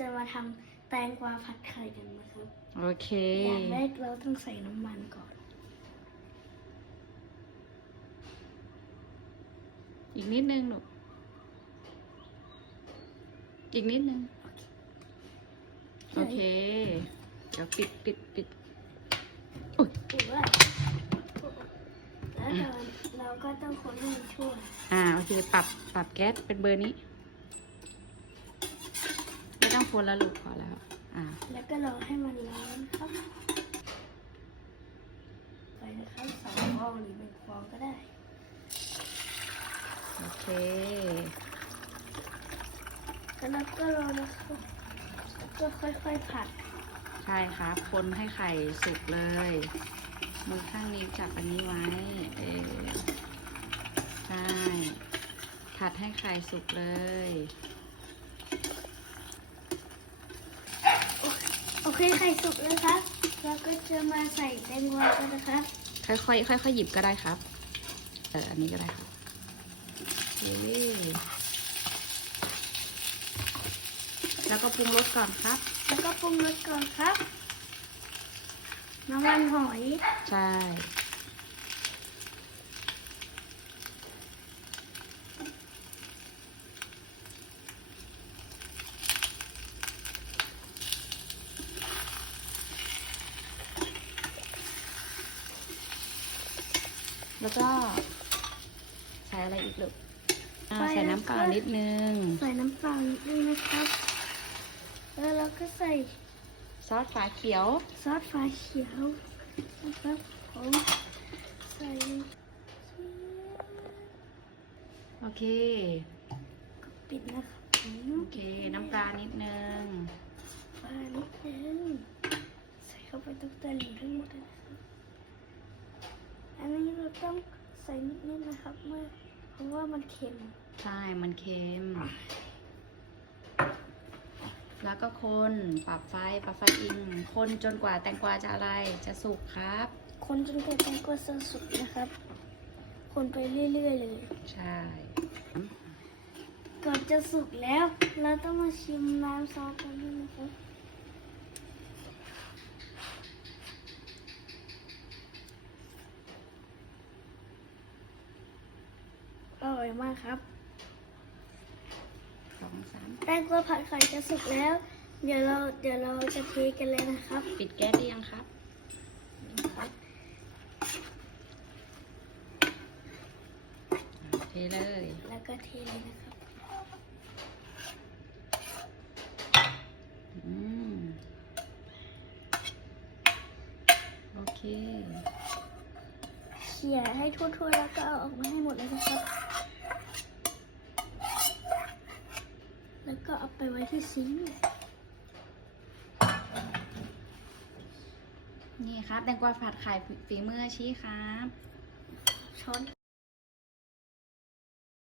จะมาทำแตงกวาผัดไข่กันนะครับโอเค อย่างแรกเราต้องใส่น้ำมันก่อน อีกนิดนึงลูกอีกนิดนึง โอเค เดี๋ยวปิดปิดปิดถือว่าแล้วเราเราก็ต้องคนให้มันทั่วอ่า โอเค ปรับปรับแก๊สเป็นเบอร์นี้ไม่ต้อง คนแล้วลูกพอแล้ว อ่า แล้วก็รอให้มันร้อนครับไปนะครับสองฟองหรือหนึ่งฟองก็ได้ โอเค แล้วก็รอนะครับแล้วก็ค่อยๆผัด ใช่ครับ คนให้ไข่สุกเลย มือข้างนี้จับอันนี้ไว้ เออใช่ผัดให้ไข่สุกเลย โอ เคไข่สุกแล้วครับเราก็จะมาใส่แตงกวากันนะครับค่อยๆค่อยๆหยิบก็ได้ครับเอออันนี้ก็ได้ครับเย้แล้วก็ปรุงรสก่อนครับ แล้วก็ปรุงรสก่อนครับ น้ำมันหอย ใช่ แล้วก็ ใส่อะไรอีกลูกอ่าใส่น้ำเปล่านิดนึง ใส่น้ำเปล่านิดนึงนะครับ แล้วเราก็ใส่ซอสฝาเขียว ซอสฟ้าเขียวนะครับผมใส่โอเคปิดนะครับผมโอเค น้ำปลานิดนึงฟ้านิดนึงใส่เข้าไปทุกตะหลิวทั้งหมดเลยนะครับ อันนี้เราต้องใส่นิดนึงนะครับเมื่อเพราะว่ามันเค็ม ใช่ มันเค็ม แล้วก็คนปรับไฟปรับไฟอิง คนจนกว่าแตงกวาจะอะไร จะสุกครับ คนจนกว่าแตงกวาจะสุกนะครับ คนไปเรื่อยๆเลย ใช่ ก่อนจะสุกแล้ว เราต้องมาชิมน้ำซอสกันด้วยนะครับ อร่อยมากครับสองสามแตงกวาผัดไข่จะสุกแล้ว เดี๋ยวเราเดี๋ยวเราจะเทกันเลยนะครับ ปิดแก๊สได้ยังครับเทเลย แล้วก็เทเลยนะครับอืมโอเคเขี่ยให้ทั่วๆแล้วก็เอาออกมาให้หมดเลยนะครับ แล้วก็เอาไปไว้ที่ซิงค์นี่ครับแตงกวาผัดไข่ฝีมืออาชีครับ ช้อน